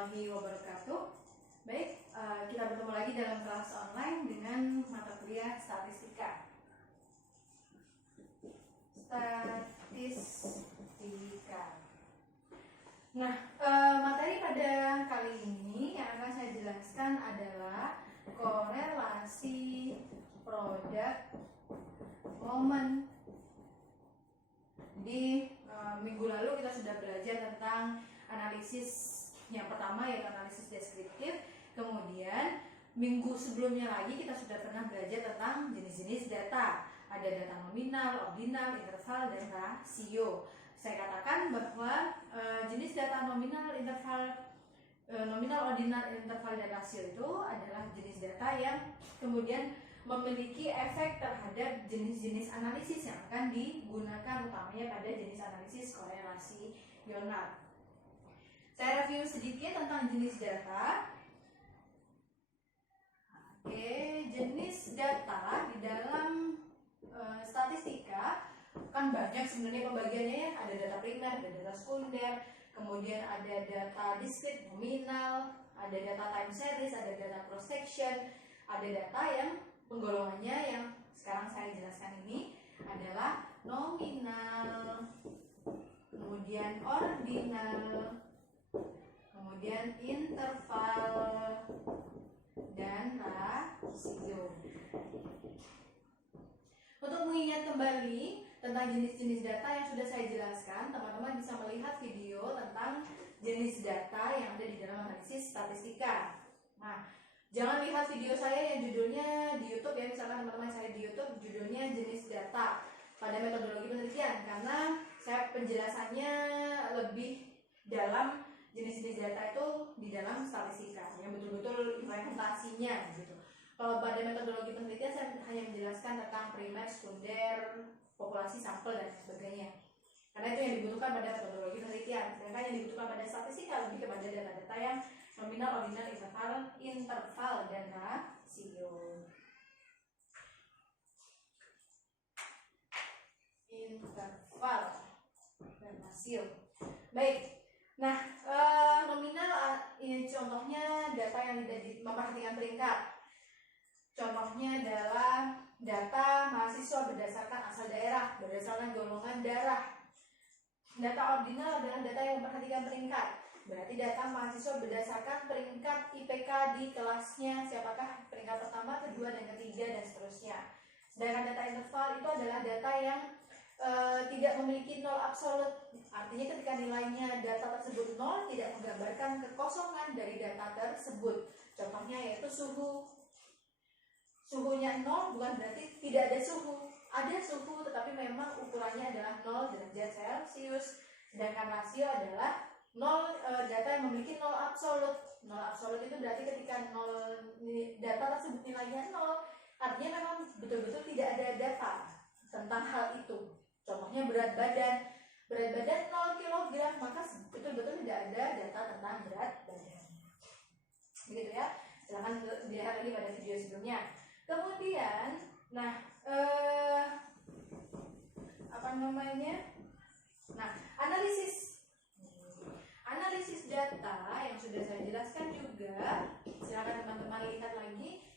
warahmatullahi wabarakatuh. Baik, kita bertemu lagi dalam kelas online dengan mata kuliah statistika. Nah, materi pada kali ini yang akan saya jelaskan adalah korelasi produk momen. Di minggu lalu kita sudah belajar tentang analisis yang pertama, yaitu analisis deskriptif. Kemudian minggu sebelumnya lagi kita sudah pernah belajar tentang jenis-jenis data. Ada data nominal, ordinal, interval, dan rasio. Saya katakan bahwa jenis data nominal, ordinal, interval, dan rasio itu adalah jenis data yang kemudian memiliki efek terhadap jenis-jenis analisis yang akan digunakan, utamanya pada jenis analisis korelasional. Saya review sedikit tentang jenis data. Jenis data di dalam statistika kan banyak sebenarnya pembagiannya ya. Ada data primer, ada data sekunder, kemudian ada data diskrit, nominal, ada data time series, ada data cross section, ada data yang penggolongannya yang sekarang saya jelaskan ini adalah nominal, kemudian ordinal, kemudian interval, dan rasio. Untuk mengingat kembali tentang jenis-jenis data yang sudah saya jelaskan, teman-teman bisa melihat video tentang jenis data yang ada di dalam analisis statistika. Nah, jangan lihat video saya yang judulnya di YouTube ya, misalkan teman-teman saya di YouTube judulnya jenis data pada metodologi penelitian, karena saya penjelasannya lebih dalam jenis-jenis data itu di dalam statistika yang betul-betul implementasinya gitu. Kalau pada metodologi penelitian saya hanya menjelaskan tentang primer, sekunder, populasi, sampel, dan sebagainya. Karena itu yang dibutuhkan pada metodologi penelitian. Sedangkan yang dibutuhkan pada statistika lebih kepada data-data yang nominal, ordinal, interval, dan rasio. Interval dan rasio. Baik. Nah, nominal ini contohnya data yang tidak memperhatikan peringkat. Contohnya adalah data mahasiswa berdasarkan asal daerah, berdasarkan golongan darah. Data ordinal adalah data yang memperhatikan peringkat. Berarti data mahasiswa berdasarkan peringkat IPK di kelasnya, siapakah peringkat pertama, kedua, dan ketiga, dan seterusnya. Sedangkan data interval itu adalah data yang tidak memiliki nol absolut. Artinya ketika nilainya data tersebut nol, tidak menggambarkan kekosongan dari data tersebut. Contohnya yaitu suhu. Suhunya nol bukan berarti tidak ada suhu. Ada suhu tetapi memang ukurannya adalah 0 derajat Celcius. Sedangkan rasio adalah data yang memiliki nol absolut. Nol absolut itu berarti ketika data tersebut nilainya 0, artinya memang betul-betul tidak ada data tentang hal itu. Contohnya berat badan 0 kg, maka betul-betul tidak ada data tentang berat badan. Begitu ya. Silahkan dilihat lagi pada video sebelumnya. Kemudian, analisis data yang sudah saya jelaskan juga. Silakan teman-teman lihat lagi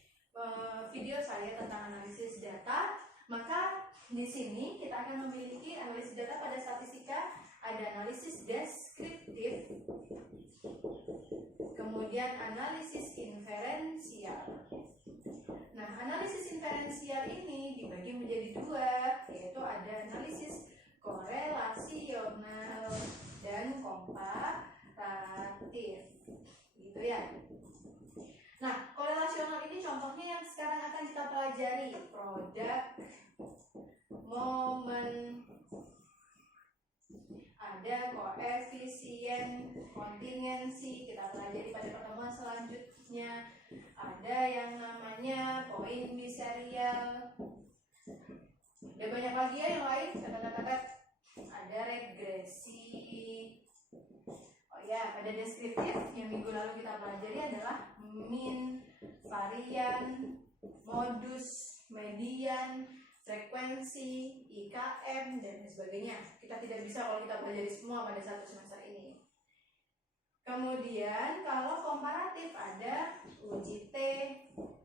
video saya tentang analisis data. Maka di sini kita akan memiliki analisis data pada statistika. Ada analisis deskriptif, kemudian analisis inferensial. Nah, analisis inferensial ini dibagi menjadi dua, yaitu ada analisis korelasional dan komparatif, gitu ya. Nah, korelasional ini contohnya yang sekarang akan kita pelajari, produk momen. Ada koefisien kontingensi, kita pelajari pada pertemuan selanjutnya. Ada yang namanya poin biserial. Ada banyak lagi ya yang lain, kata-kata. Ada regresi. Oh ya, pada deskriptif yang minggu lalu kita pelajari adalah min, varian, modus, median, frekuensi, IKM, dan sebagainya. Kita tidak bisa kalau kita pelajari semua pada satu semester ini. Kemudian kalau komparatif ada uji T,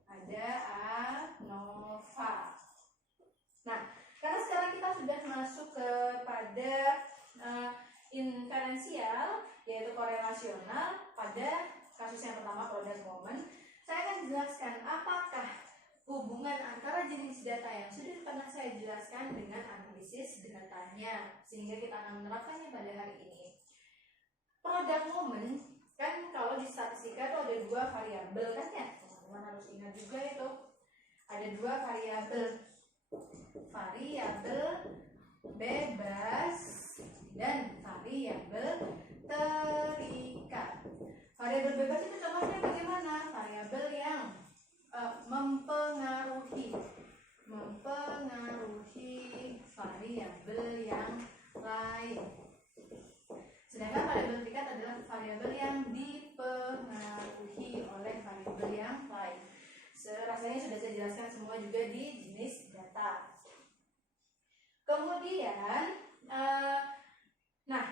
ada ANOVA. Nah, karena sekarang kita sudah masuk kepada inferensial, yaitu korelasional pada kasus yang pertama product moment, saya akan jelaskan apakah hubungan antara jenis data yang sudah pernah saya jelaskan dengan analisis datanya, sehingga kita akan menerapkannya pada hari ini. Product moment kan kalau di statistika itu ada dua variabel kan ya, teman-teman harus ingat juga itu ada dua variabel, variabel bebas dan variabel terikat. Variabel bebas itu contohnya bagaimana? Variabel yang mempengaruhi variabel yang lain. Sedangkan variabel terikat adalah variabel yang dipengaruhi oleh variabel yang lain. Rasanya sudah saya jelaskan semua juga di jenis data. Kemudian, nah,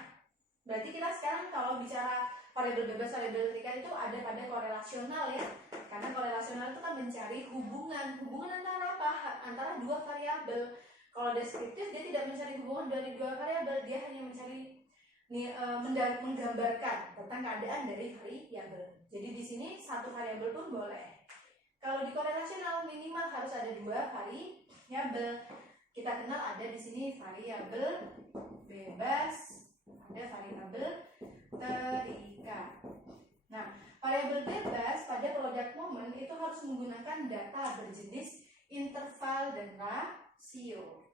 berarti kita sekarang kalau bicara variabel bebas, variabel terikat itu ada pada korelasional ya. Karena korelasional itu kan mencari hubungan antara apa? Antara dua variabel. Kalau deskriptif dia tidak mencari hubungan dari dua variabel, dia hanya mencari menggambarkan tentang keadaan dari variabel. Jadi di sini satu variabel pun boleh. Kalau di korelasional minimal harus ada dua variabel. Kita kenal ada di sini variabel bebas, ada variabel terikat. Nah, variabel bebas pada product moment itu harus menggunakan data berjenis interval dan rasio.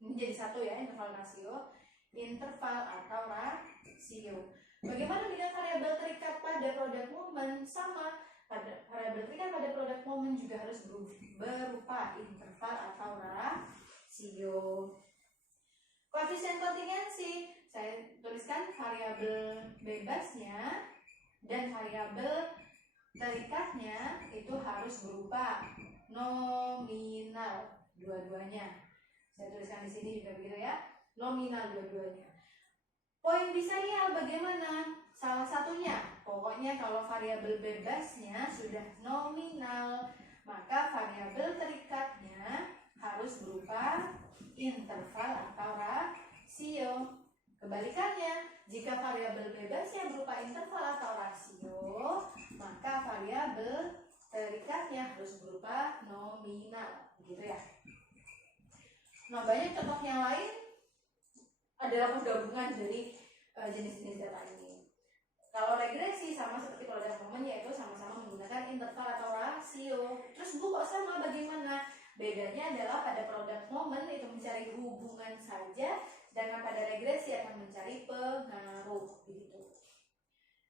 Ini jadi satu ya, interval rasio, interval atau rasio. Bagaimana dengan variabel terikat pada product moment? Sama, pada variabel terikat pada product moment juga harus berupa interval atau rasio. Koefisien kontingensi saya tuliskan variabel bebasnya dan variabel terikatnya itu harus berupa nominal dua-duanya. Saya tuliskan di sini juga begitu ya, nominal dua-duanya. Poin biserial bagaimana? Salah satunya, pokoknya kalau variabel bebasnya sudah nominal, maka variabel terikatnya harus berupa interval atau rasio. Kebalikannya, jika variabel bebasnya berupa interval atau rasio, maka variabel terikatnya harus berupa nominal, gitu ya. Nah, banyak contoh yang lain adalah penggabungan dari jenis-jenis data ini. Kalau regresi sama seperti product moment, yaitu sama-sama menggunakan interval atau rasio. Terus Bu kok sama, bagaimana? Bedanya adalah pada product moment itu mencari hubungan saja, sedangkan pada regresi akan mencari pengaruh, begitu.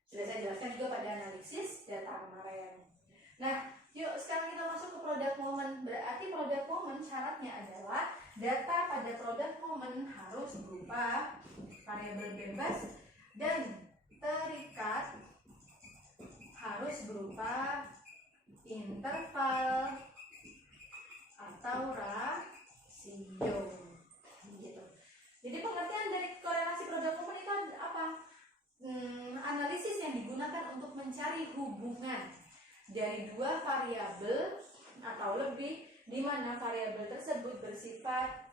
Sudah saya jelaskan juga pada analisis data kemarin. Nah, yuk sekarang kita masuk ke product moment. Berarti product moment syaratnya adalah data pada product moment harus berupa variabel bebas dan terikat, harus berupa interval atau rasio, gitu. Jadi pengertian dari korelasi product moment itu apa? Analisis yang digunakan untuk mencari hubungan dari dua variabel atau lebih, di mana variabel tersebut bersifat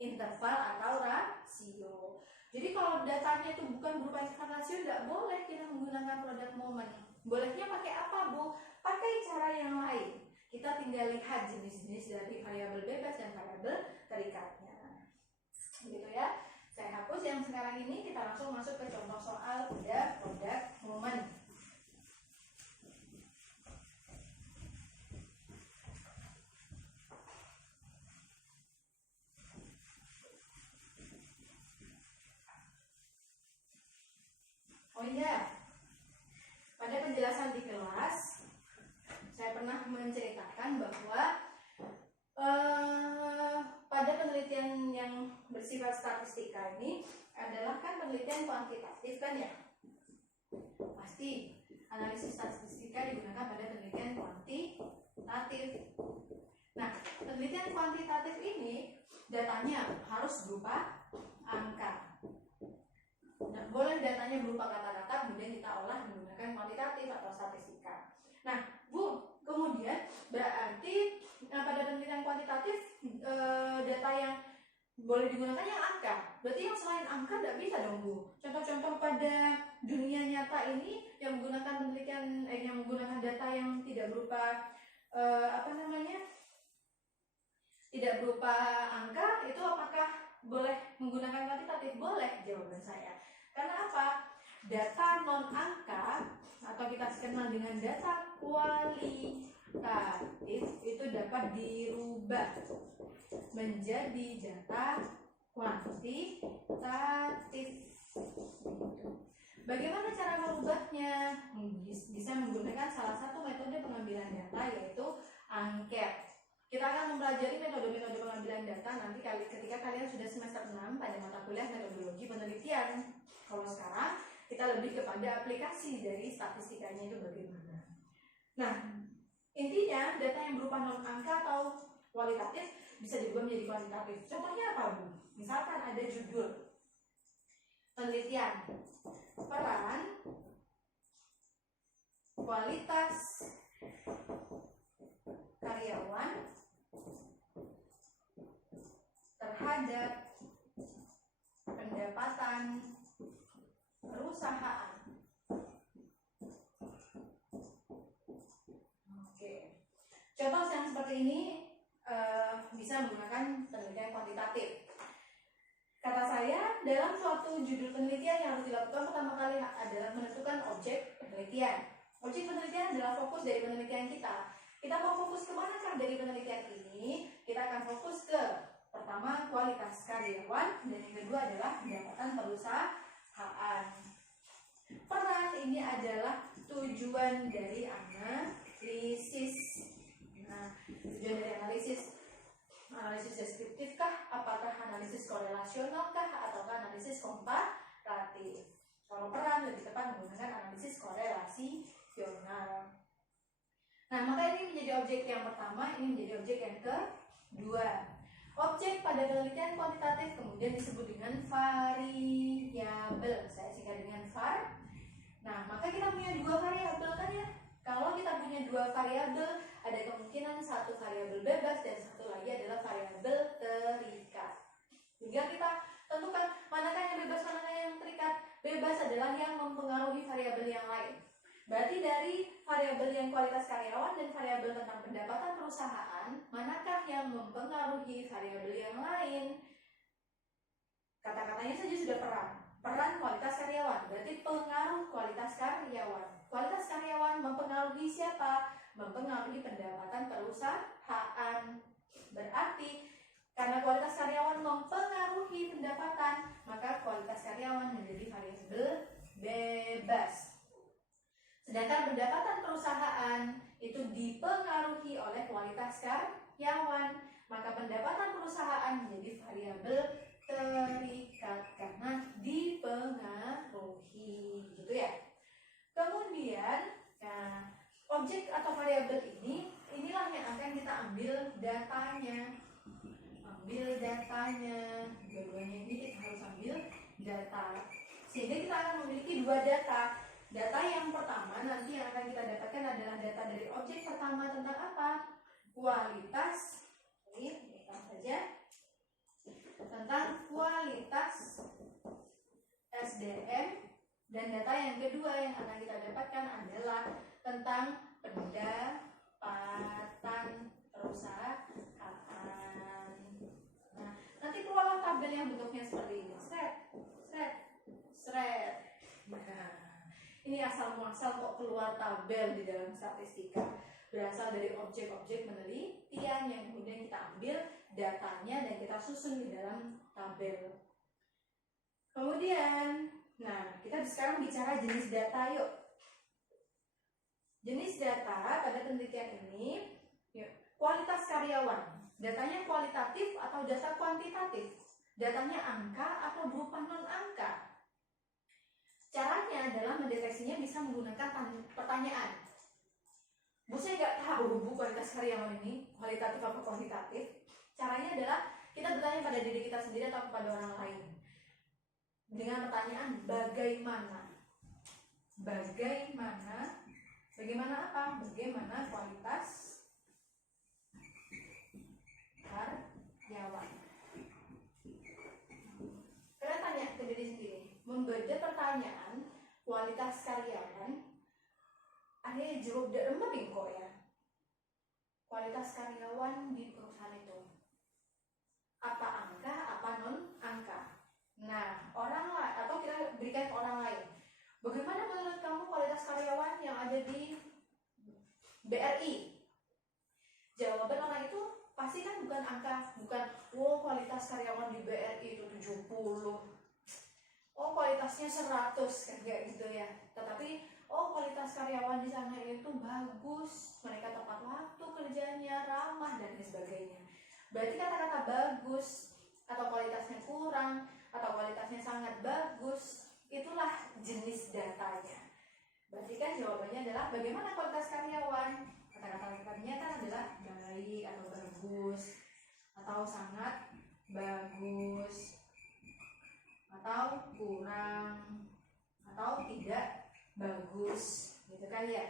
interval atau rasio. Jadi kalau datanya itu bukan berupa interval rasio, tidak boleh kita menggunakan product moment. Bolehnya pakai apa, Bu? Pakai cara yang lain. Kita tinggal lihat jenis-jenis dari variabel bebas dan variabel terikatnya. Gitu ya. Saya hapus yang sekarang ini, kita langsung masuk ke contoh soal pada product moment. Oh iya, pada penjelasan di kelas saya pernah menceritakan bahwa pada penelitian yang bersifat statistika ini adalah kan penelitian kuantitatif kan ya, pasti analisis statistika digunakan pada penelitian kuantitatif. Nah, penelitian kuantitatif ini datanya harus berupa angka. Nah, boleh datanya berupa kata-kata, kemudian kita olah menggunakan kuantitatif atau statistika. Nah, Bu, kemudian berarti pada penelitian kuantitatif data yang boleh digunakan yang angka. Berarti yang selain angka tidak bisa dong, Bu. Contoh-contoh pada dunia nyata ini yang menggunakan penelitian yang menggunakan data yang tidak berupa tidak berupa angka, itu apakah boleh menggunakan kuantitatif? Boleh, jawaban saya. Karena apa? Data non angka atau kita kenal dengan data kualitatif itu dapat dirubah menjadi data kuantitatif. Bagaimana cara merubahnya? Bisa menggunakan salah satu metode pengambilan data, yaitu angket. Kita akan mempelajari metode-metode pengambilan data nanti ketika kalian sudah semester 6 pada mata kuliah metodologi penelitian. Kalau sekarang kita lebih kepada aplikasi dari statistikanya itu bagaimana. Nah, intinya data yang berupa non angka atau kualitatif bisa diubah menjadi kuantitatif. Contohnya apa, Bu? Misalkan ada judul penelitian peran kualitas karyawan terhadap pendapatan perusahaan. Oke. Contoh yang seperti ini bisa menggunakan penelitian kuantitatif. Kata saya, dalam suatu judul penelitian yang harus dilakukan pertama kali adalah menentukan objek penelitian. Objek penelitian adalah fokus dari penelitian kita. Kita mau fokus kemanakah dari penelitian ini? Kita akan fokus ke pertama kualitas karyawan, dan yang kedua adalah pendapatan perusahaan. Peran ini adalah tujuan dari analisis. Nah, tujuan dari analisis deskriptif kah? Apakah analisis korelasional kah? Ataukah analisis komparatif? Kalau peran lebih tepat menggunakan analisis korelasional. Nah, maka ini menjadi objek yang pertama, ini menjadi objek yang kedua. Objek pada penelitian kuantitatif kemudian disebut dengan variabel. Saya singkat dengan var. Nah, maka kita punya dua variabel kan ya? Kalau kita punya dua variabel, ada kemungkinan satu variabel bebas dan satu lagi adalah variabel terikat. Tinggal kita tentukan manakah yang bebas, manakah yang terikat. Bebas adalah yang mempengaruhi variabel yang lain. Berarti dari variabel yang kualitas karyawan dan variabel tentang pendapatan perusahaan, manakah yang mempengaruhi variabel yang lain? Kata-katanya saja sudah peran. Peran kualitas karyawan, berarti pengaruh kualitas karyawan. Kualitas karyawan mempengaruhi siapa? Mempengaruhi pendapatan perusahaan. Berarti karena kualitas karyawan mempengaruhi pendapatan, maka kualitas karyawan menjadi variabel bebas. Sedangkan pendapatan perusahaan itu dipengaruhi oleh kualitas karyawan, maka pendapatan perusahaan menjadi variabel terikat karena dipengaruhi, gitu ya. Kemudian, nah, objek atau variabel inilah yang akan kita ambil datanya. Dua-duanya ini kita harus ambil data, sehingga kita akan memiliki dua data. Data yang pertama nanti yang akan kita dapatkan adalah data dari objek pertama tentang apa? Kualitas. Ini kita saja tentang kualitas SDM, dan data yang kedua yang akan kita dapatkan adalah tentang pendapatan perusahaan. Nah, nanti keluarlah tabel yang bentuknya seperti ini. Nah, ini asal muasal kok keluar tabel di dalam statistika. Berasal dari objek-objek penelitian yang kemudian kita ambil datanya dan kita susun di dalam tabel. Kemudian, nah, kita sekarang bicara jenis data yuk. Jenis data pada penelitian ini, yuk, kualitas karyawan. Datanya kualitatif atau data kuantitatif? Datanya angka atau berupa non-angka? Caranya adalah mendeteksinya bisa menggunakan pertanyaan. Bu, saya nggak tahu, Bu, kualitas karyawan ini kualitatif atau kuantitatif. Caranya adalah kita bertanya pada diri kita sendiri atau kepada orang lain. dengan pertanyaan bagaimana. Bagaimana apa? Bagaimana kualitas karyawan. Kalian tanya ke diri sendiri, membaca pertanyaan kualitas karyawan, ada jawab dari kok ya. Kualitas karyawan di perusahaan itu apa angka, apa non angka. Nah, orang lain atau kita berikan ke orang lain. Bagaimana menurut kamu kualitas karyawan yang ada di BRI? Jawaban orang itu pasti kan bukan angka, bukan kualitas karyawan di BRI itu 70. Kualitasnya 100 kan kayak gitu ya. Tetapi kualitas karyawan di sana itu bagus, mereka tepat waktu kerjanya, ramah dan sebagainya. Berarti kata-kata bagus atau kualitasnya kurang atau kualitasnya sangat bagus, itulah jenis datanya. Berarti kan jawabannya adalah bagaimana kualitas karyawan. Kata-katanya kan adalah baik atau bagus atau sangat bagus atau kurang atau tidak bagus, gitu kan ya.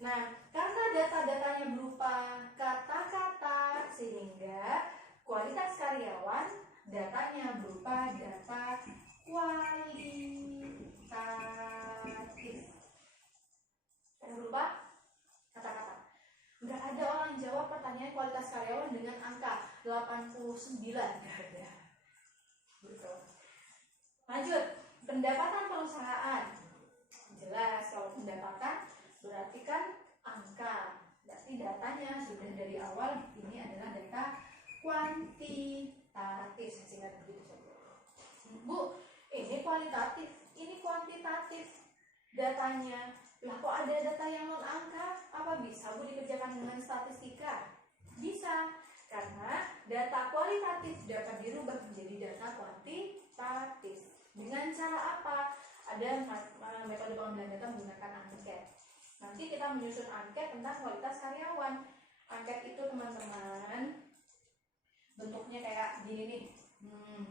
Nah, karena data-datanya berupa kata-kata, sehingga kualitas karyawan datanya berupa data kualitatif. Berupa kata-kata. Nggak ada orang jawab pertanyaan kualitas karyawan dengan angka 89, nggak ada. Gitu. Lanjut, pendapatan perusahaan. Jelas kalau pendapatan berarti kan angka. Berarti datanya sudah dari awal ini adalah data kuantitatif. Singkat begitu saja. Bu, ini kualitatif, ini kuantitatif datanya. Lah kok ada data yang non angka? Apa bisa Bu dikerjakan dengan statistika? Bisa, karena data kualitatif dapat dirubah menjadi data kuantitatif. Dengan cara apa? Ada metode pengambilan data menggunakan angket. Nanti kita menyusun angket tentang kualitas karyawan. Angket itu teman-teman bentuknya kayak gini nih,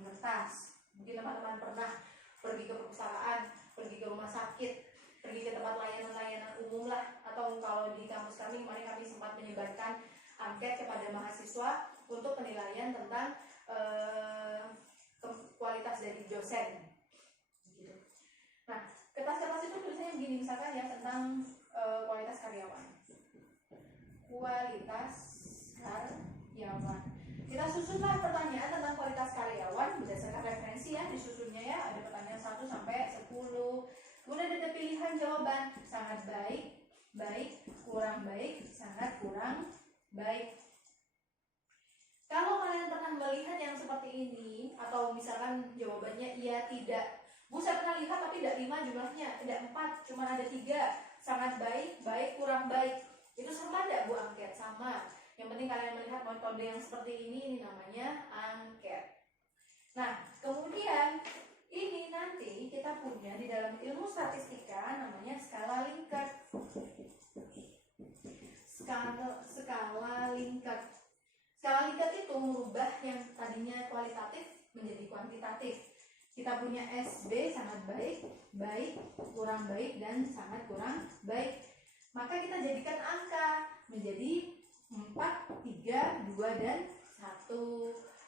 kertas. Mungkin teman-teman pernah pergi ke perusahaan, pergi ke rumah sakit, pergi ke tempat layanan-layanan umum lah. Atau kalau di kampus kami kemarin kami sempat menyebarkan angket kepada mahasiswa untuk penilaian tentang kualitas dari dosen. Gitu. Nah, kertas-kertas itu tulisannya begini, misalkan ya tentang kualitas karyawan. Kualitas karyawan. Kita susunlah pertanyaan tentang kualitas karyawan berdasarkan referensi ya, disusunnya ya, ada pertanyaan 1 sampai 10. Kemudian ada pilihan jawaban, sangat baik, baik, kurang baik, sangat kurang baik. Kalau kalian pernah melihat yang seperti ini, atau misalkan jawabannya iya tidak, Bu saya pernah lihat tapi tidak 5 jumlahnya, tidak 4, cuma ada 3, sangat baik, baik, kurang baik. Itu sama tidak Bu angket? Sama. Yang penting kalian melihat metode yang seperti ini namanya angket. Nah, kemudian ini nanti kita punya di dalam ilmu statistika namanya skala Likert. Skala Likert. Skala Likert itu merubah yang tadinya kualitatif menjadi kuantitatif. Kita punya SB sangat baik, baik, kurang baik, dan sangat kurang baik. Maka kita jadikan angka menjadi 4, 3, 2, dan 1.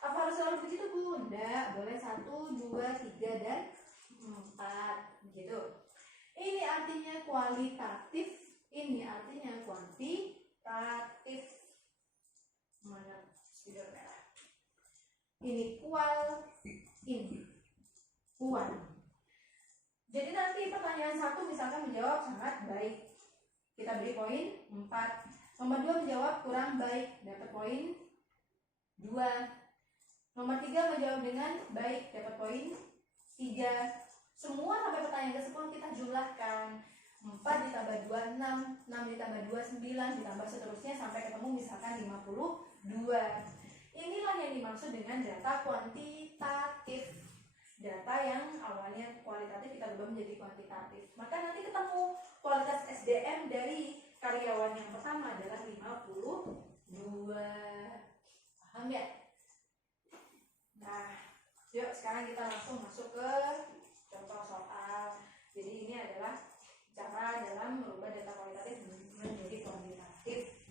Apa harus selalu begitu Bu? Tidak, boleh 1, 2, 3, dan 4 begitu. Ini artinya kualitatif, ini artinya kuantitatif. Mana spidol merah? Ini kual, ini kuan. Jadi nanti pertanyaan 1 misalkan menjawab sangat baik, kita beri poin 4. Nomor 2 menjawab kurang baik, dapat poin 2. Nomor 3 menjawab dengan baik, dapat poin 3. Semua sampai pertanyaan ke-10 kita jumlahkan. 4 ditambah 2, 6, 6 ditambah 2, 9, ditambah seterusnya sampai ketemu misalkan 52. Inilah yang dimaksud dengan data kuantitatif. Data yang awalnya kualitatif kita ubah menjadi kuantitatif. Maka nanti ketemu kualitas SDM dari karyawan yang pertama adalah 52. Paham ya? Nah, yuk sekarang kita langsung masuk ke Jadi ini adalah cara dalam merubah data kualitatif menjadi kuantitatif.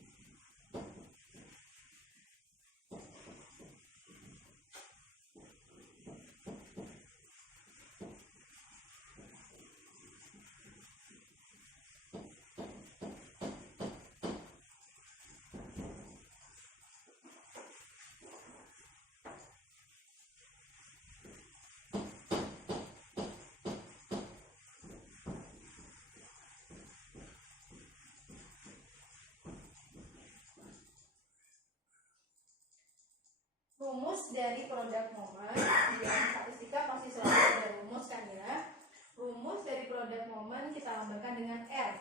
Rumus dari produk momen, di statistika pasti selalu ada rumus kan ya. Rumus dari produk momen kita lambangkan dengan R.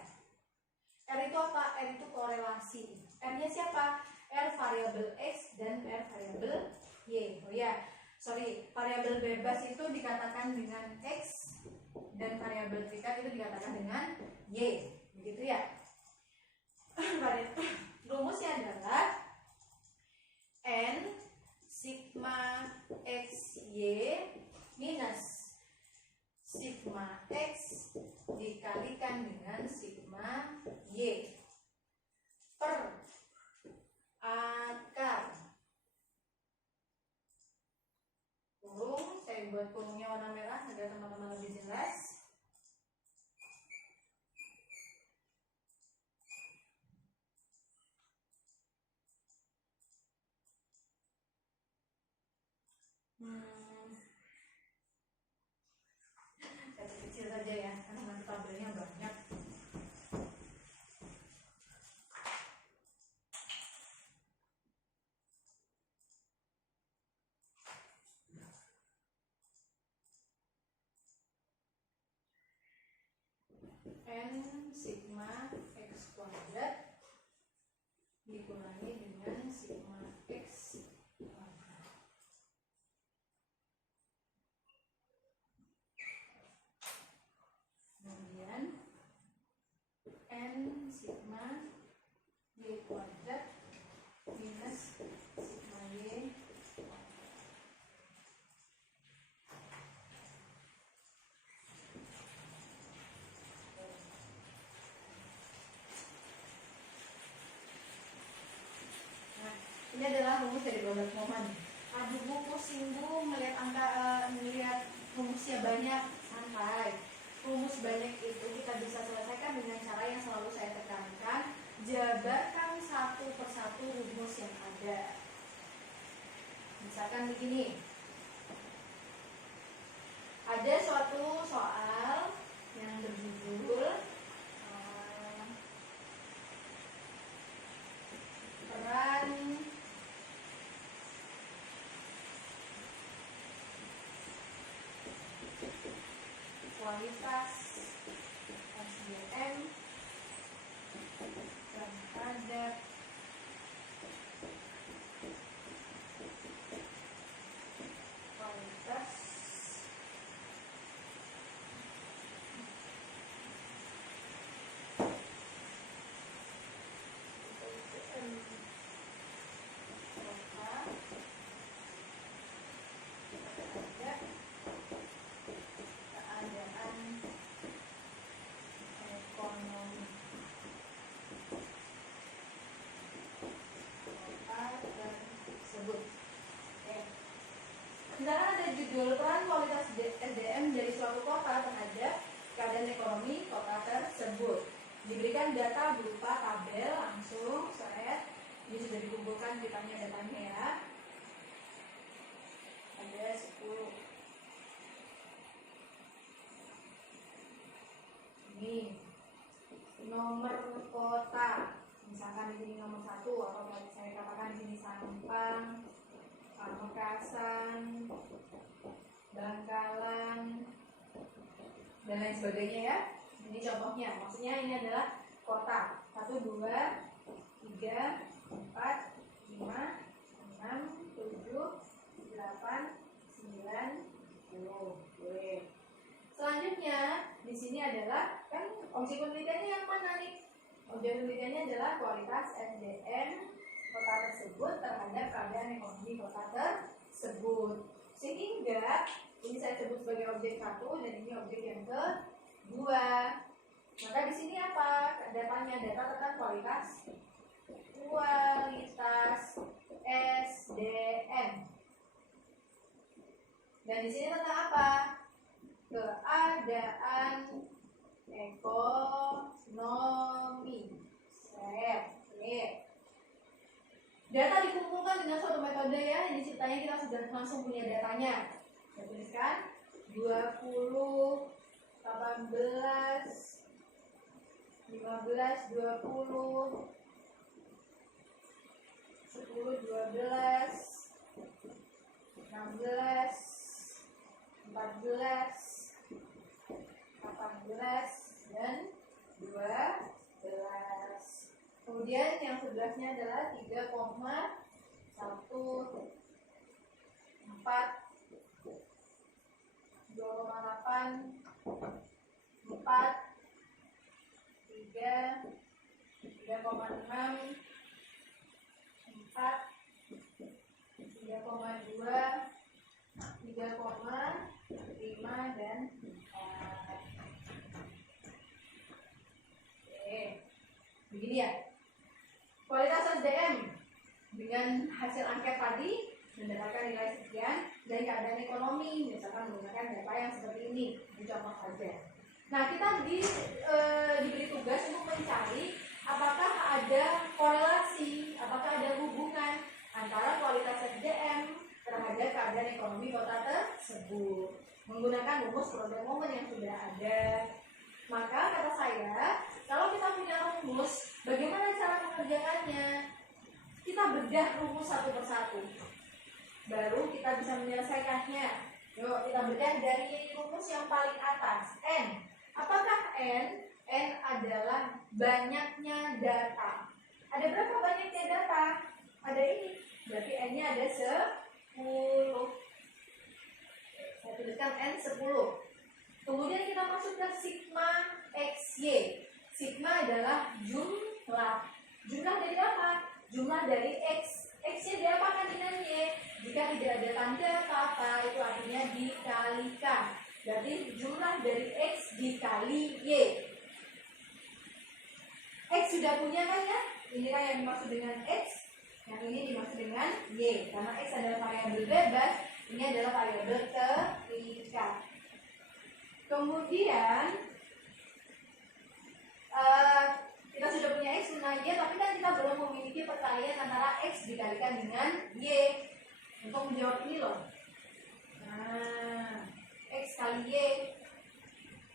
R itu apa? R itu korelasi. R-nya siapa? R variabel X dan R variabel Y. Oh ya, sorry, variabel bebas itu dikatakan dengan X dan variabel terikat itu dikatakan dengan Y. Begitu ya. Rumusnya adalah N sigma XY minus sigma X dikalikan dengan sigma Y per akar kurung. Saya buat kurungnya warna merah agar teman-teman lebih jelas. Saya kecil saja ya, karena nanti tabelnya banyak. N sigma X kuadrat dikurangi dengan sigma X kuadrat. Kemudian N sigma Y kuadrat minus sigma Y kuadrat. Nah, ini adalah rumus dari produk momen. Aduh bu, pusing bu melihat angka, melihat rumusnya banyak. Santai. Rumus banyak itu kita bisa selesaikan dengan cara yang selalu saya tekankan, jabarkan satu persatu rumus yang ada. Misalkan begini, ada suatu soal yang berjudul peran kualitas SDM terhadap kualitas ekonomi kota tersebut. Misalkan ada judul peran kualitas SDM dari suatu kota terhadap keadaan ekonomi kota tersebut. Diberikan data berupa tabel langsung, ini sudah dikumpulkan datanya ya. Ada 10. Ini nomor kota, misalkan di sini nomor 1 atau saya katakan di sini Sampang, Pamekasan, Bangkalan, dan lain sebagainya ya. Ini contohnya, maksudnya ini adalah kota 1, 2, 3, 4, 5, 6, 7, 8, 9, 10. Boleh. Selanjutnya di sini adalah kan objek penelitiannya yang mana nih? Objek penelitiannya adalah kualitas SDM kota tersebut terhadap keadaan ekonomi kota tersebut. Sehingga ini saya sebut sebagai objek 1 dan ini objek yang kedua. Maka di sini apa datanya? Data tentang kualitas SDM. Dan di sini tentang apa? Keadaan ekonomi. Data dikumpulkan dengan suatu metode ya. Ini ceritanya kita sudah langsung punya datanya. Saya tuliskan 20, 18, 15, 20, 10, 12, 16, 14, 18, dan 12. Kemudian yang sebelahnya adalah 3,14, 2,8, 4, 3, 3,6, 4, 3,2, 3,5, dan 4. Oke, begini ya. Kualitas SDM dengan hasil angket tadi mendapatkan nilai sekian dan keadaan ekonomi misalkan menggunakan data yang seperti ini. Ini contoh saja. Nah, kita diberi tugas untuk mencari apakah ada korelasi, apakah ada hubungan antara kualitas SDM terhadap keadaan ekonomi kota tersebut menggunakan rumus problem momen yang sudah ada. Maka kata saya, kalau kita punya rumus, bagaimana cara mengerjakannya? Kita bedah rumus satu persatu, baru kita bisa menyelesaikannya. Yuk, kita bedah dari rumus yang paling atas, N. Apakah N? N adalah banyaknya data. Ada berapa banyaknya data? Ada ini, berarti N-nya ada 10. Saya tuliskan N 10. Kemudian kita masuk ke sigma XY. Sigma adalah jumlah. Jumlah dari apa? Jumlah dari X. X-nya diapakan dengan Y? Jika tidak ada tanda apa-apa, itu artinya dikalikan. Berarti jumlah dari X dikali Y. X sudah punya kan ya? Inilah yang dimaksud dengan X. Yang ini dimaksud dengan Y. Karena X adalah variabel bebas, ini adalah variabel terikat. Kemudian kita sudah punya X dengan Y, tapi kan kita belum memiliki perkalian antara X dikalikan dengan Y. Untuk menjawab ini loh. Nah, X kali Y.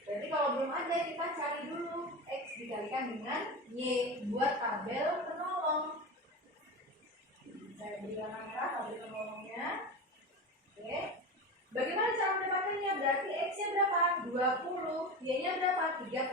Berarti kalau belum ada, kita cari dulu X dikalikan dengan Y. Buat tabel penolong. Saya berikan merah tabel penolongnya. Oke. Bagaimana cara mendapatkannya? Berarti X-nya berapa? 20. Y-nya berapa? 3,1.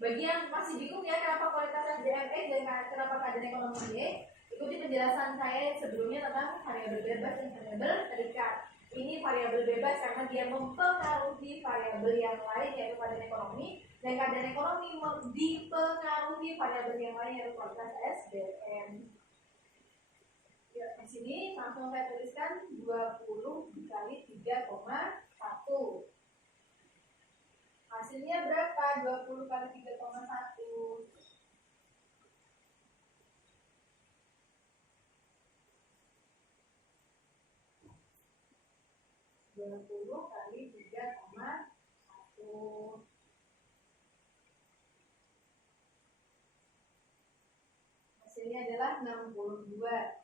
Bagi yang masih bingung ya kenapa kualitas SDM X dan kenapa keadaan ekonomi Y, ikuti penjelasan saya sebelumnya tentang variabel bebas dan variabel terikat. Ini variabel bebas karena dia mempengaruhi variabel yang lain yaitu keadaan ekonomi, dan keadaan ekonomi dipengaruhi variabel yang lain yaitu kualitas SDM. Ya, di sini langsung saya tuliskan 20 dikali 3,1. Hasilnya berapa? 20 kali 3,1. 20 kali 3,1. Hasilnya adalah 62.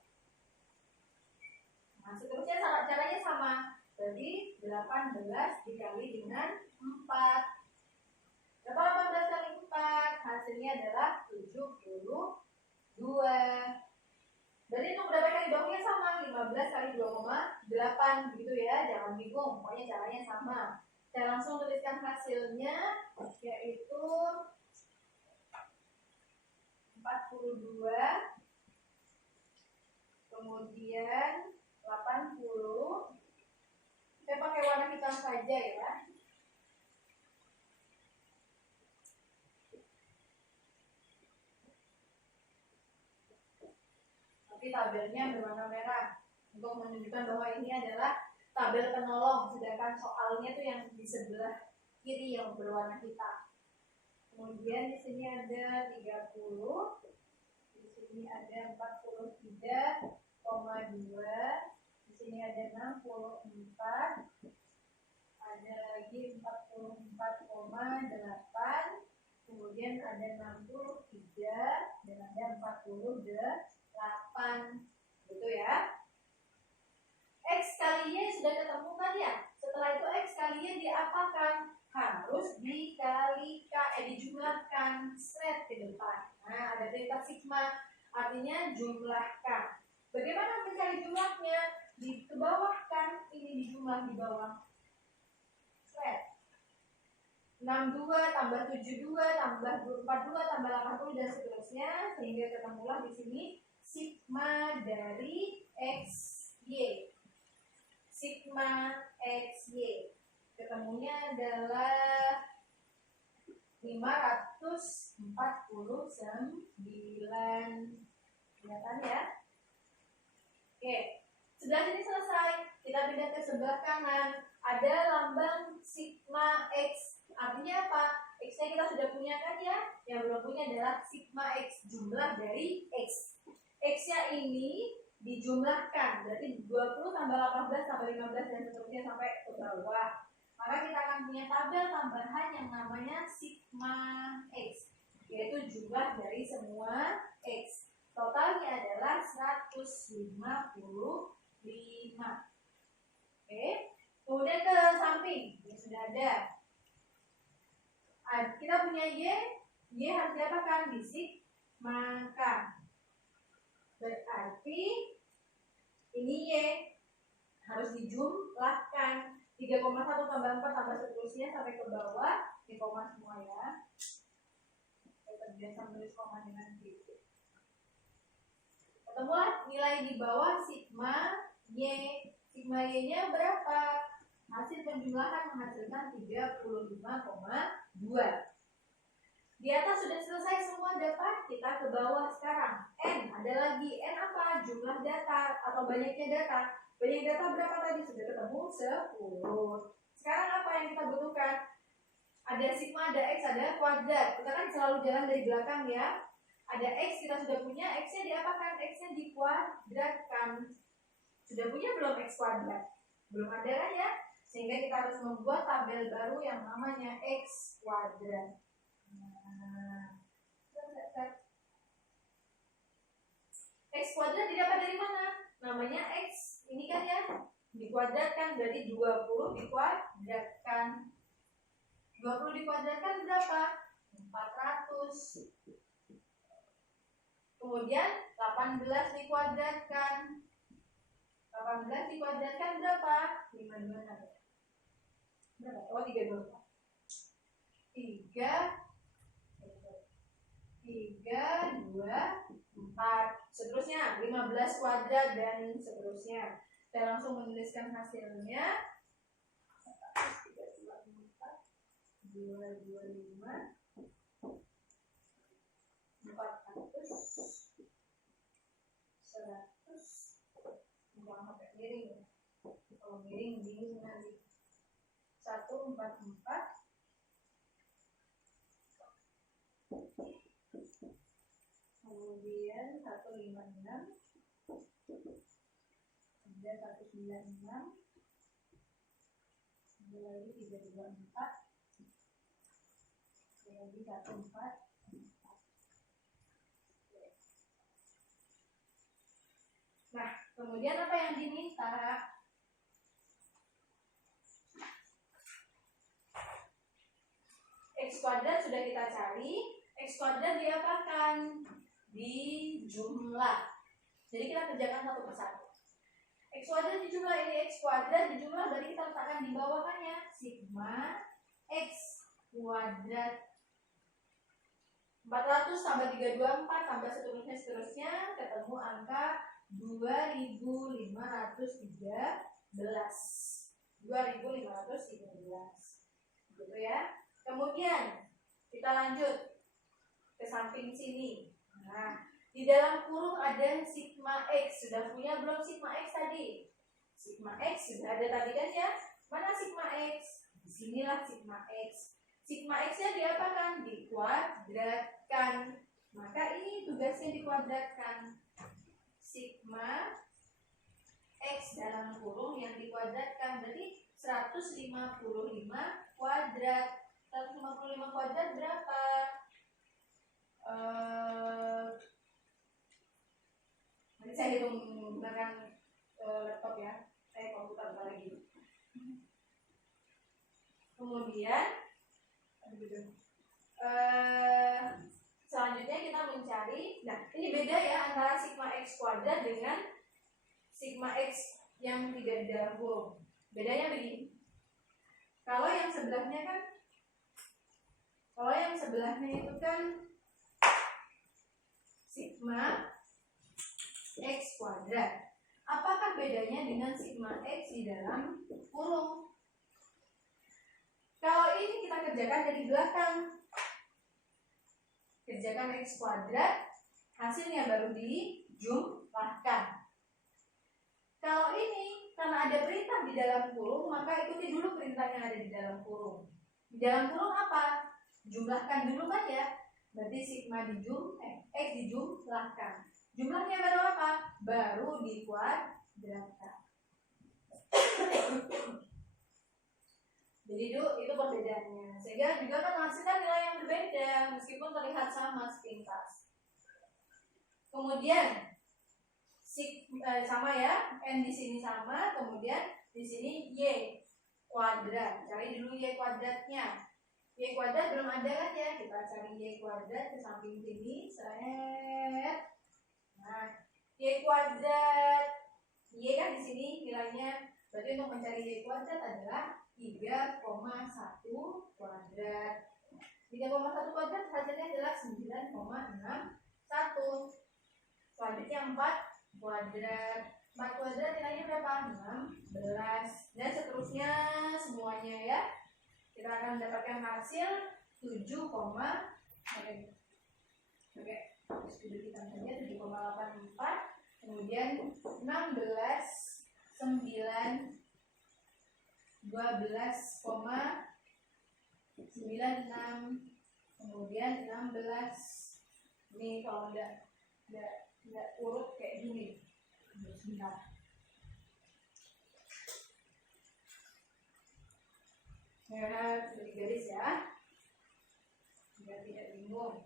Nah, seterusnya caranya sama. Jadi 18 dikali dengan 4. Berapa 18 kali 4? Hasilnya adalah 72. Berarti untuk mendapatkan di bawahnya sama. 15 kali 2,8 gitu ya. Jangan bingung, pokoknya caranya sama. Saya langsung tuliskan hasilnya, yaitu 42. Kemudian 80. Saya pakai warna hitam saja ya. Tapi tabelnya berwarna merah untuk menunjukkan bahwa ini adalah tabel penolong, sedangkan soalnya tuh yang di sebelah kiri yang berwarna hitam. Kemudian di sini ada 30, di sini ada 43,2, di sini ada 64, ada lagi 44,8, kemudian ada 63 dan ada 48, gitu ya. X kali Y sudah ketemu kan ya? Setelah itu X kali Y diapakan? Harus dijumlahkan straight ke depan. Nah, ada perintah sigma, artinya jumlahkan. Bagaimana mencari jumlahnya? Ke bawah kan, ini dijumlah di bawah. Straight. 62 tambah 72 tambah 42 tambah 80 dan seterusnya, sehingga ketemulah di sini sigma dari XY. Sigma XY ketemunya adalah 549. Kelihatan ya? Oke, sebelah sini selesai. Kita pindah ke sebelah kanan. Ada lambang sigma X. Artinya apa? X-nya kita sudah punya kan ya? Yang belum punya adalah sigma X, jumlah dari X. X-nya ini dijumlahkan, berarti 20 tambah 18 tambah 15 dan seterusnya sampai ke bawah. Maka kita akan punya tabel tambahan yang namanya sigma X, yaitu jumlah dari semua X. Totalnya adalah 155. Oke, kemudian ke samping, ini sudah ada. Kita punya Y harus diapakan? Disigmakan. Berarti ini Y harus dijumlahkan. 3,1 tambah 4 tambah seterusnya sampai ke bawah. Ini koma semua ya. Saya terbiasa menulis koma dengan titik. Ketemulah nilai di bawah sigma Y. Sigma Y-nya berapa? Hasil penjumlahan menghasilkan 35,2. Di atas sudah selesai semua dapat, kita ke bawah sekarang. N, ada lagi. N apa? Jumlah data atau banyaknya data. Banyak data berapa tadi? Sudah ketemu 10. Sekarang apa yang kita butuhkan? Ada sigma, ada X, ada kuadrat. Kita kan selalu jalan dari belakang ya. Ada X, kita sudah punya. X-nya diapakan? X-nya dikuadratkan. Sudah punya belum X kuadrat? Belum ada kan ya? Sehingga kita harus membuat tabel baru yang namanya X kuadrat. X kuadrat didapat dari mana? Namanya X, ini kan ya, dikuadratkan, berarti 20 dikuadratkan. 20 dikuadratkan berapa? 400. Kemudian 18 dikuadratkan. 18 dikuadratkan berapa? 526. Berapa? Oh, 32. 3, 2, 4. Seterusnya 15 kuadrat dan seterusnya. Kita langsung menuliskan hasilnya. 225, 400, 100. Jangan sampai miring ya. Kalau miring bingung nanti. 144. Kemudian 156, ada 196, ada lagi 324, ada lagi 14. Nah, kemudian apa yang diminta? X kuadrat sudah kita cari. X kuadrat diapakan? Dijumlah. Jadi kita kerjakan satu persatu. X kuadrat dijumlah, ini X kuadrat dijumlah, berarti kita letakkan di bawah kan ya, sigma X kuadrat. 400 tambah 324 tambah seterusnya ketemu angka 2513. 2513. Gitu ya. Kemudian kita lanjut ke samping sini. Nah, di dalam kurung ada sigma X. Sudah punya belum sigma X tadi? Sigma X sudah ada tadi kan ya? Mana sigma X? Di Disinilah sigma X. Sigma X-nya diapakan? Dikuadratkan. Maka ini tugasnya dikuadratkan. Sigma X dalam kurung yang dikuadratkan. Berarti 155 kuadrat. 155 kuadrat berapa? Nanti saya hitung menggunakan laptop ya. Saya komputer lagi. Kemudian selanjutnya kita mencari. Nah, ini beda ya antara sigma X kuadrat dengan sigma X yang tidak di dalam kurung. Bedanya begini. Kalau yang sebelahnya itu kan sigma X kuadrat. Apakah bedanya dengan sigma X di dalam kurung? Kalau ini kita kerjakan dari belakang. Kerjakan X kuadrat, hasilnya baru dijumlahkan. Kalau ini, karena ada perintah di dalam kurung, maka ikuti dulu perintah yang ada di dalam kurung. Di dalam kurung apa? Jumlahkan dulu kan ya. Berarti sigma X dijumlahkan. Jumlahnya baru apa? Baru dikuadratkan. Jadi itu perbedaannya. Sehingga juga kan menghasilkan nilai yang berbeda meskipun terlihat sama sepintas. Kemudian sama ya, n di sini sama, kemudian di sini y kuadrat. Cari dulu y kuadratnya. Y kuadrat belum ada kan ya? Kita cari y kuadrat ke samping sini. Set. Nah, y kuadrat. Y kan di sini nilainya. Berarti untuk mencari y kuadrat adalah 3,1 kuadrat. 3,1 kuadrat hasilnya adalah 9,61. Selanjutnya 4 kuadrat. 4 kuadrat nilainya berapa? 16. Dan seterusnya semuanya ya. Kita akan mendapatkan hasil 7, oke. Sudah kita saja 7,84. Kemudian 16, 9, 12,96, kemudian 16. Ini kalau enggak urut kayak gini. Sebentar. Ya, dari garis ya. Biar tidak bingung.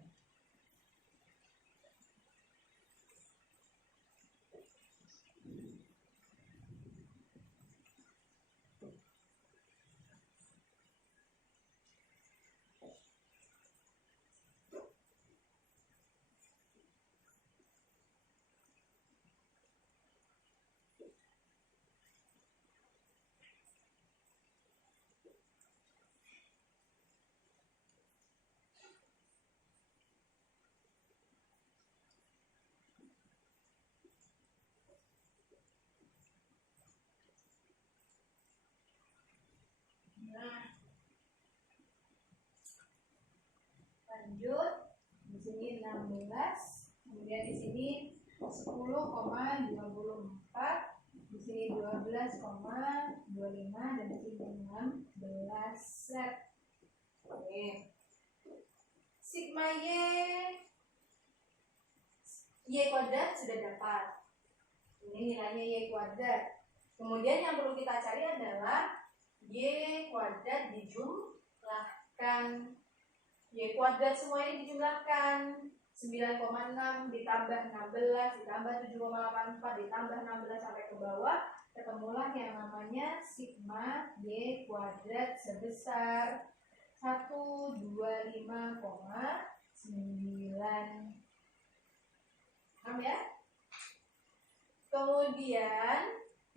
Nah, lanjut di sini 16, kemudian di sini 10,24, di sini 12,25, dan di sini 16 set. Oke. Sigma y kuadrat sudah dapat. Ini nilainya y kuadrat. Kemudian yang perlu kita cari adalah y kuadrat dijumlahkan. Y kuadrat semuanya dijumlahkan. 9,6 ditambah 16 ditambah 7,84 ditambah 16 sampai ke bawah, ketemulah yang namanya sigma y kuadrat sebesar 125,9. Paham ya? Kemudian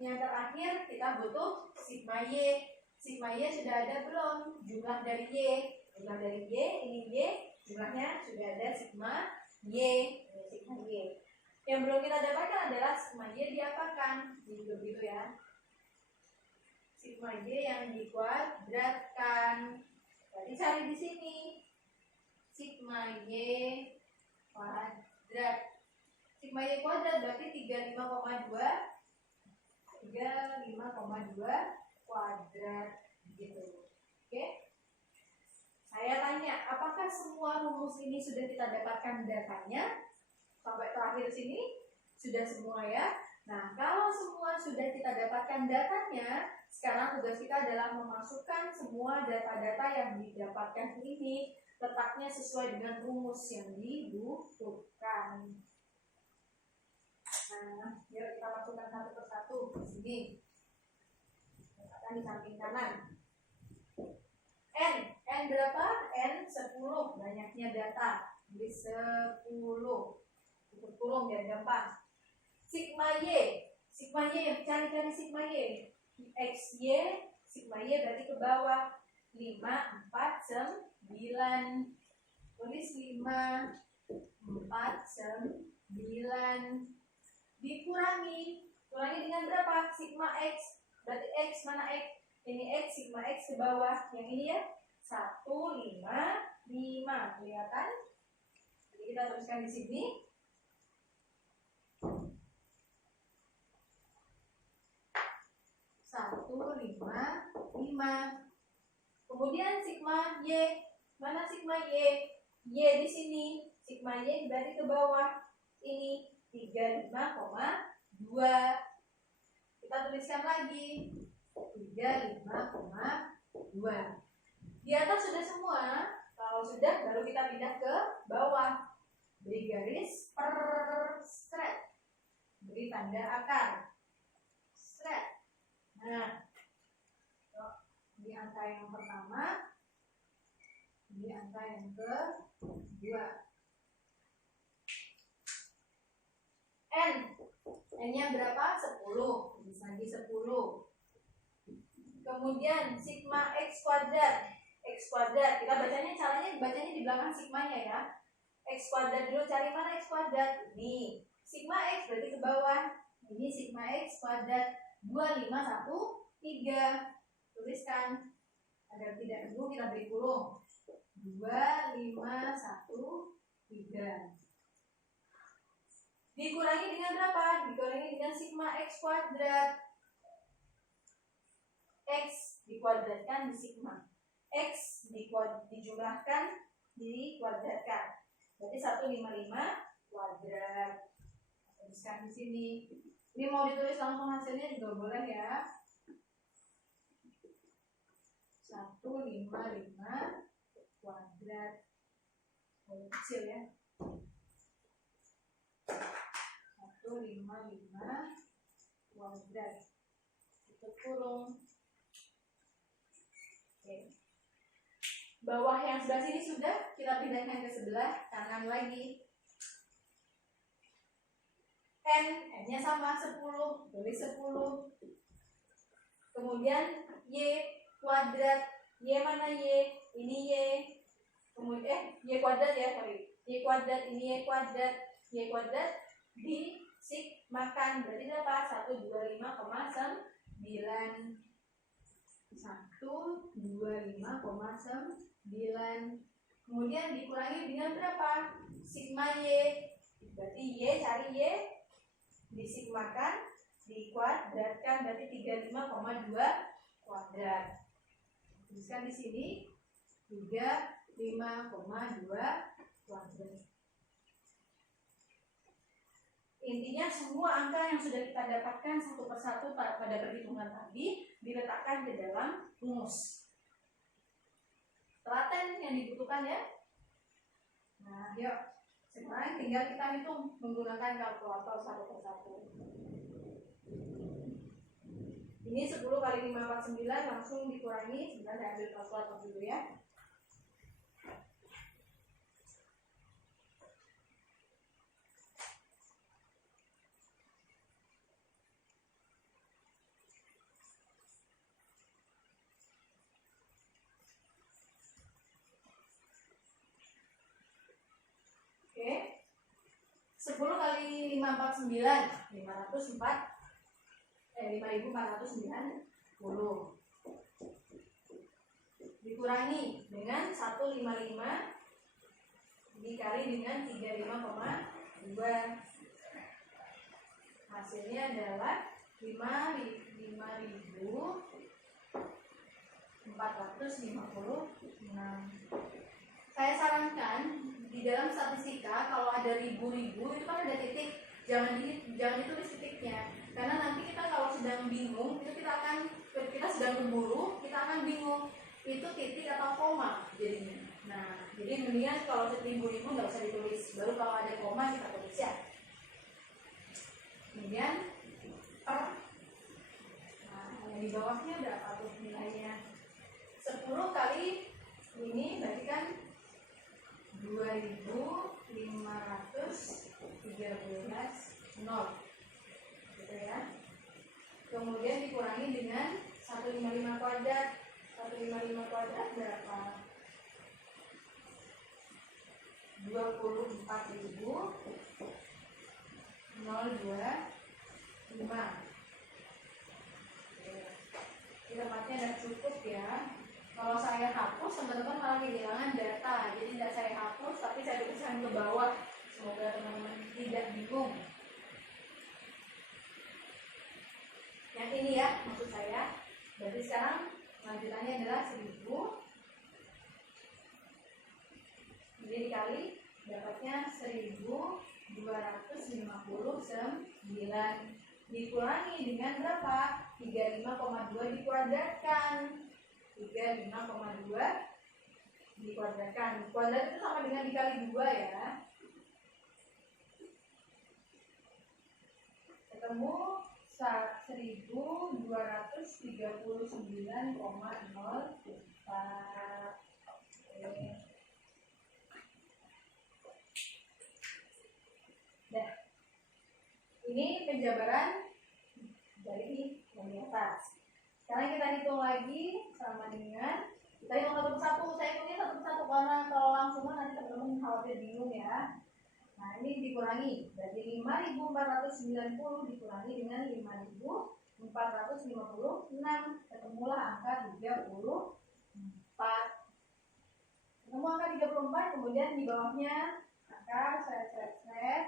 yang terakhir kita butuh sigma y. Sigma y sudah ada belum? Jumlah dari y. Jumlah dari y, ini y, jumlahnya sudah ada sigma y. Sigma y. Yang belum kita dapatkan adalah sigma y diapakan? Begitu ya. Sigma y yang dikuadratkan. Jadi cari di sini. Sigma y kuadrat. Sigma y kuadrat berarti 35,2 kuadrat gitu. Oke, apakah semua rumus ini sudah kita dapatkan datanya? Sampai terakhir sini sudah semua ya. Nah, kalau semua sudah kita dapatkan datanya, sekarang tugas kita adalah memasukkan semua data-data yang didapatkan ini letaknya sesuai dengan rumus yang dibutuhkan. Nah, yuk kita masukkan satu persatu di sini. Letakkan di samping kanan. N berapa? N 10, banyaknya data. Jadi 10. Tutup kurung biar gampang. Sigma Y, cari sigma Y. XY, sigma Y berarti ke bawah. 5, 4, 9. Tulis 5, 4, 9. Kurangi dengan berapa? Sigma X. Berarti X, mana X? Ini X, sigma X ke bawah. Yang ini ya, 1, 5, 5. Kelihatan? Jadi kita tuliskan di sini. 1, 5, 5. Kemudian sigma Y. Mana sigma Y? Y di sini. Sigma Y berarti ke bawah. Ini 35,2. Kita tuliskan lagi. 35,2. Di atas sudah semua. Kalau sudah, baru kita pindah ke bawah. Beri garis per stret. Beri tanda akar. Stret. Nah, di angka yang pertama, di angka yang kedua. N-nya berapa? 10. Bisa di 10. Kemudian sigma X kuadrat. X kuadrat, kita caranya bacanya di belakang sigmanya ya. X kuadrat dulu, cari mana X kuadrat? Ini. Sigma X berarti ke bawah. Ini sigma X kuadrat. 2513. Tuliskan agar tidak teguh, kita beri kurung. 2513. Dikurangi dengan berapa? Dikurangi dengan sigma X kuadrat. X dikuadratkan di sigma. X dijumlahkan, dikuadratkan. Berarti 155 kuadrat. Tuliskan di sini. Ini mau ditulis langsung hasilnya juga boleh ya. 155 kuadrat. Boleh kecil ya. 155 kuadrat. Tutup kurung. Oke. Bawah yang sebelah sini sudah, kita pindahkan ke sebelah kanan lagi. N-nya sama 10, tulis 10. Kemudian Y kuadrat. Y mana Y? Ini Y. Kemudian Y kuadrat ya, sorry. Y kuadrat, ini Y kuadrat. Y kuadrat disigmakan. Berarti berapa? 125,9. 125,9. Kemudian dikurangi dengan berapa? Sigma Y. Berarti Y, cari Y, disigmakan, dikuadratkan, berarti 35,2 kuadrat. Tuliskan di sini 35,2 kuadrat. Intinya semua angka yang sudah kita dapatkan satu persatu pada perhitungan tadi diletakkan ke dalam rumus. Telaten yang dibutuhkan ya. Nah, yuk. Sekarang tinggal kita hitung menggunakan kalkulator satu persatu. Ini 10 kali 549 langsung dikurangi. Sebentar saya ambil kalkulator dulu ya. Oke. 10 kali 549, 5.490. Dikurangi dengan 155 dikali dengan 35,2. Hasilnya adalah 5.456. saya sarankan di dalam statistika kalau ada ribu-ribu itu kan ada titik, jangan ditulis titiknya, karena nanti kita kalau sedang bingung itu kita sedang berburu, kita akan bingung itu titik atau koma jadinya. Nah, jadi mendingan kalau ribu-ribu nggak usah ditulis, baru kalau ada koma kita tulis ya. Kemudian yang di bawahnya berapa tuh nilainya? 10 kali ini berarti kan 2513 nol gitu ya. Kemudian dikurangi dengan 155 kuadrat. 155 kuadrat berapa? 24.025. Tempatnya tidak cukup ya. Kalau saya hapus, teman-teman malah kehilangan data. Jadi tidak saya hapus, tapi saya tuliskan ke bawah. Semoga teman-teman tidak bingung. Yang ini ya, maksud saya. Berarti sekarang lanjutannya adalah 1000. Jadi dikali, dapatnya 1259. Dikurangi dengan berapa? 35,2 dikuadratkan. 35,2 dikuadratkan. Kuadrat itu sama dengan dikali 2 ya. Ketemu 1239,04. Dah. Ini penjabaran dari yang di atas. Sekarang kita hitung lagi sama dengan, kita hitung satu persatu. Saya hitungnya satu persatu karena kalau langsung nanti teman-teman khawatir bingung ya. Nah ini dikurangi, berarti 5.490 dikurangi dengan 5.456, ketemulah angka 34. Ketemu angka 34, kemudian di bawahnya akar seret.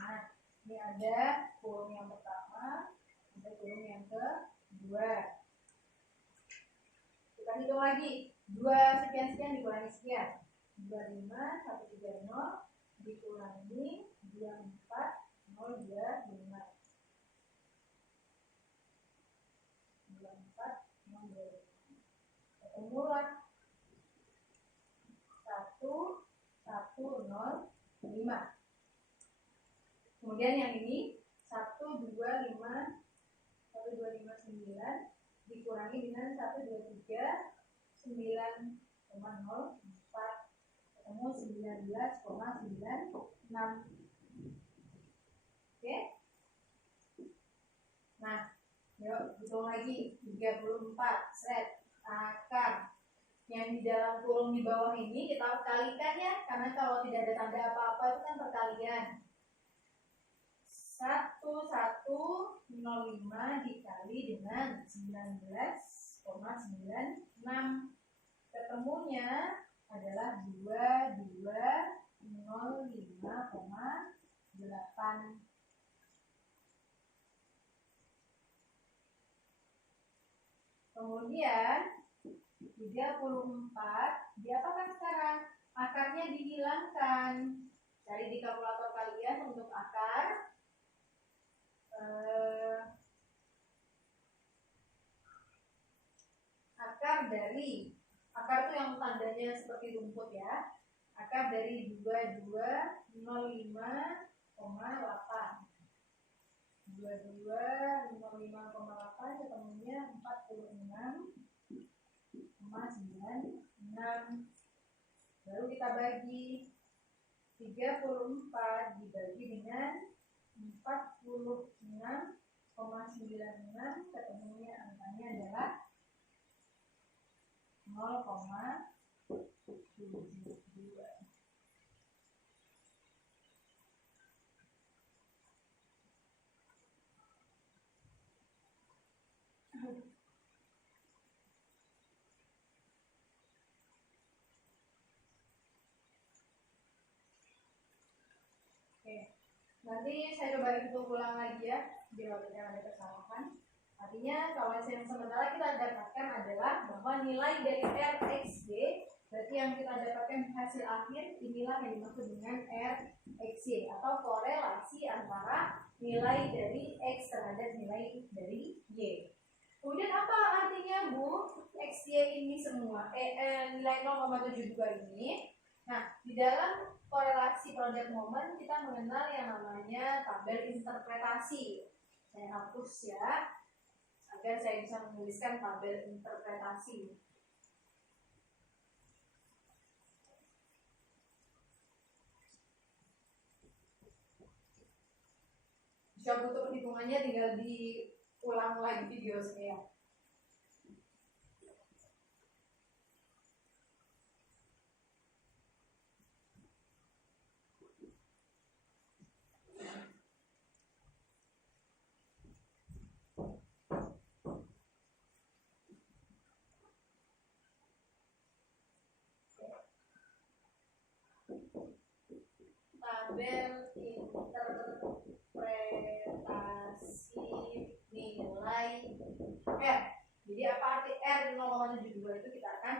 Nah ini ada kurung yang pertama, ada kurung yang kedua. Kita hitung lagi, 2 sekian dikurangi sekian, 25.130 dikurangi 24.025. Ketemulah 1105. Kemudian yang ini 125.9 dikurangi dengan 123.9,04, ketemu 19,96. Oke. Nah, yuk hitung lagi 34 set akar yang di dalam kurung di bawah ini kita kalikan ya, karena kalau tidak ada tanda apa-apa itu kan perkalian. 1105 dikali dengan 19,96, ketemunya adalah 2205,8. Kemudian 34 diapakan sekarang? Akarnya dihilangkan. Cari di kalkulator kalian untuk akar. Akar itu yang tandanya seperti rumput ya. Akar dari 2205,8. 2205,8 ketemunya 46,96. Baru kita bagi 34 dibagi dengan 46,96, ketemunya angkanya adalah 0,72. Nanti saya coba hitung ulang lagi ya, biar tidak ada kesalahan. Artinya kalau yang sementara kita dapatkan adalah bahwa nilai dari RXD Berarti yang kita dapatkan hasil akhir inilah yang dimaksud dengan RXY atau korelasi antara nilai dari X terhadap nilai dari Y. Kemudian apa artinya Bu? XY ini semua nilai 0,72 ini. Nah, di dalam korelasi produk momen kita mengenal yang namanya tabel interpretasi. Saya hapus ya, agar saya bisa menuliskan tabel interpretasi. Jika butuh perhitungannya tinggal diulang lagi video saya. Tabel interpretasi nilai R. Jadi apa arti R 0,72 itu kita akan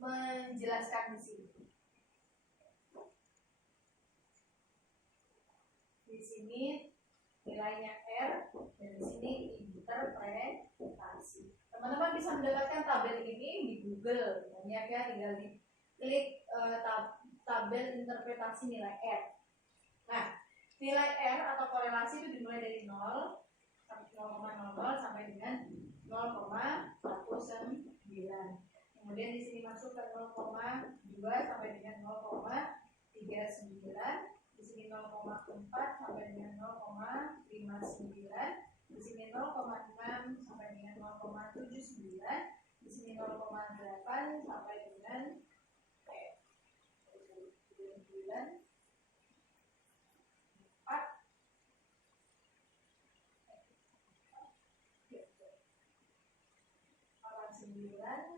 menjelaskan di sini. Di sini nilainya R dan di sini interpretasi. Teman-teman bisa mendapatkan tabel ini di Google, banyak ya, tinggal diklik tabel interpretasi nilai R. Nah, nilai R atau korelasi itu dimulai dari 0,00 sampai dengan 0,19. Kemudian di sini masuk ke 0,2 sampai dengan 0,39. Di sini 0,4 sampai dengan 0,59. Di sini 0,6 sampai dengan 0,79. Di sini 0,8 sampai dengan 9.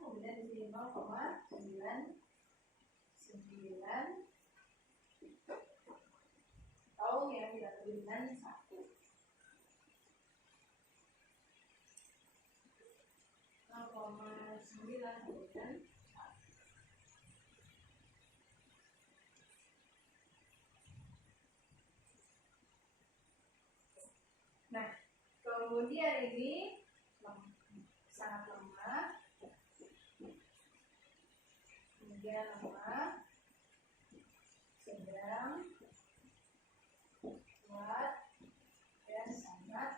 Kemudian di sini 0,99 atau yang tidak lebih dengan 1. 0,9 kemudian 1. Nah, kemudian ini sangat lemah, kemudian lemah, sedang, kuat, dan sangat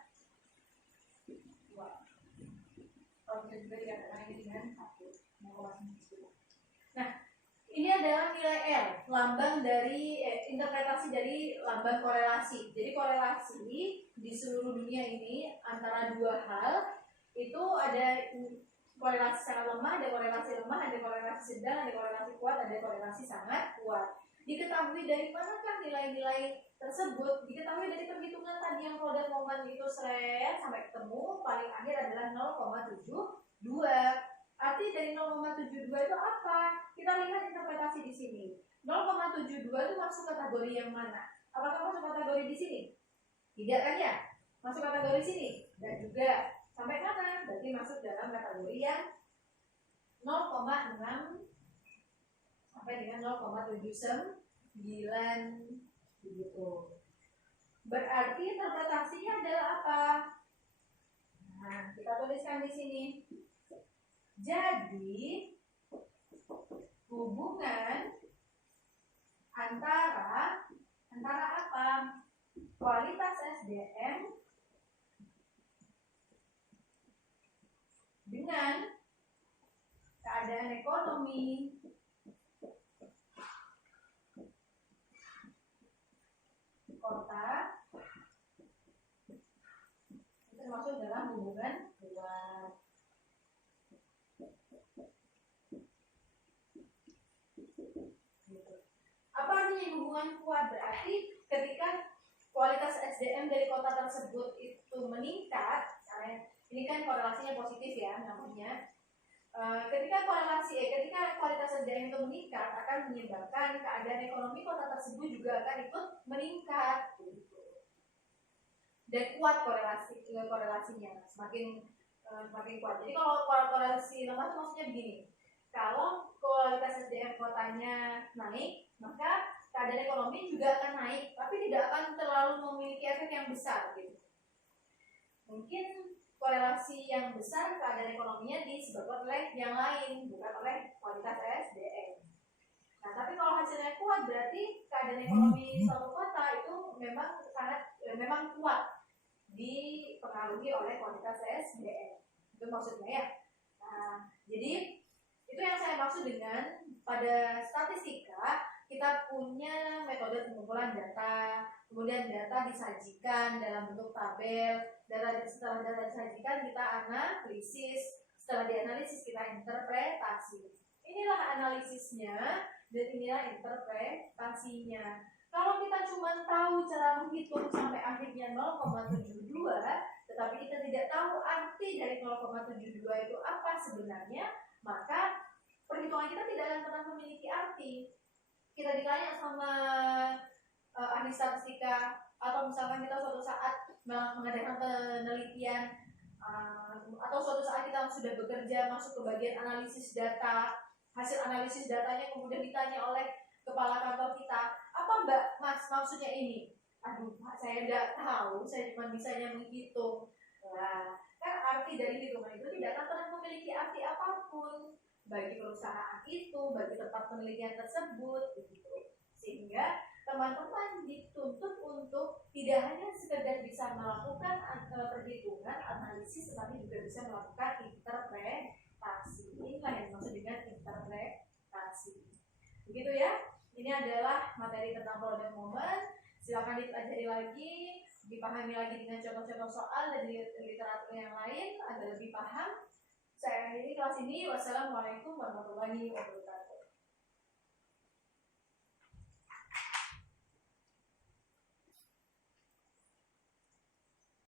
kuat. Kalau bisa juga dikatakan ini dengan 1,9. Nah, ini adalah nilai R, lambang dari interpretasi dari lambang korelasi. Jadi korelasi di seluruh dunia ini antara dua hal itu ada korelasi sangat lemah, ada korelasi lemah, ada korelasi sedang, ada korelasi kuat, ada korelasi sangat kuat. Diketahui dari manakah nilai-nilai tersebut? Diketahui dari perhitungan tadi yang produk momen itu sampai ketemu, paling akhir adalah 0,72. Arti dari 0,72 itu apa? Kita lihat interpretasi di sini. 0,72 itu masuk kategori yang mana? Apakah masuk kategori di sini? Tidak kan ya? Masuk kategori sini dan juga sampai mana? Berarti masuk dalam kategori yang 0,6 sampai dengan 0,79 begitu. Berarti interpretasinya adalah apa? Nah, kita tuliskan di sini. Jadi hubungan antara apa? Kualitas SDM dengan keadaan ekonomi kota itu termasuk dalam hubungan kuat. Apa artinya hubungan kuat? Berarti ketika kualitas SDM dari kota tersebut itu meningkat, karena ini kan korelasinya positif ya namanya. Ketika kualitas SDM itu meningkat akan menyebabkan keadaan ekonomi kota tersebut juga akan ikut meningkat. Dan kuat korelasinya semakin kuat. Jadi kalau korelasi lemah itu maksudnya begini. kalau kualitas SDM kotanya naik, maka keadaan ekonomi juga akan naik, tapi tidak akan terlalu memiliki efek yang besar gitu. Mungkin korelasi yang besar keadaan ekonominya disebabkan oleh yang lain, bukan oleh kualitas SDM. Nah, tapi kalau hasilnya kuat berarti keadaan ekonomi suatu kota itu memang kuat dipengaruhi oleh kualitas SDM. Itu maksudnya ya. Nah, jadi itu yang saya maksud dengan pada statistika kita punya metode pengumpulan data, kemudian data disajikan dalam bentuk tabel, setelah data disajikan kita analisis, setelah dianalisis kita interpretasi. Inilah analisisnya dan inilah interpretasinya. Kalau kita cuma tahu cara menghitung sampai akhirnya 0,72, tetapi kita tidak tahu arti dari 0,72 itu apa sebenarnya, maka perhitungan kita tidak akan pernah memiliki arti. Kita ditanya sama ahli statistika, atau misalkan kita suatu saat mengadakan penelitian, atau suatu saat kita sudah bekerja masuk ke bagian analisis data, hasil analisis datanya kemudian ditanya oleh kepala kantor kita, apa Mbak Mas maksudnya ini? Aduh Pak, saya tidak tahu, saya cuma bisanya menghitung. Nah, kan arti dari hitungan itu tidak akan pernah memiliki arti apapun bagi perusahaan itu, bagi tempat penelitian tersebut, begitu. Sehingga teman-teman dituntut untuk tidak hanya sekedar bisa melakukan perhitungan, analisis, tetapi juga bisa melakukan interpretasi. Inilah yang dimaksud dengan interpretasi. Begitu ya. Ini adalah materi tentang product moment. Silakan dipelajari lagi, dipahami lagi dengan contoh-contoh soal dan literatur yang lain agar lebih paham. Saya akhiri kelas ini. Wassalamualaikum warahmatullahi wabarakatuh.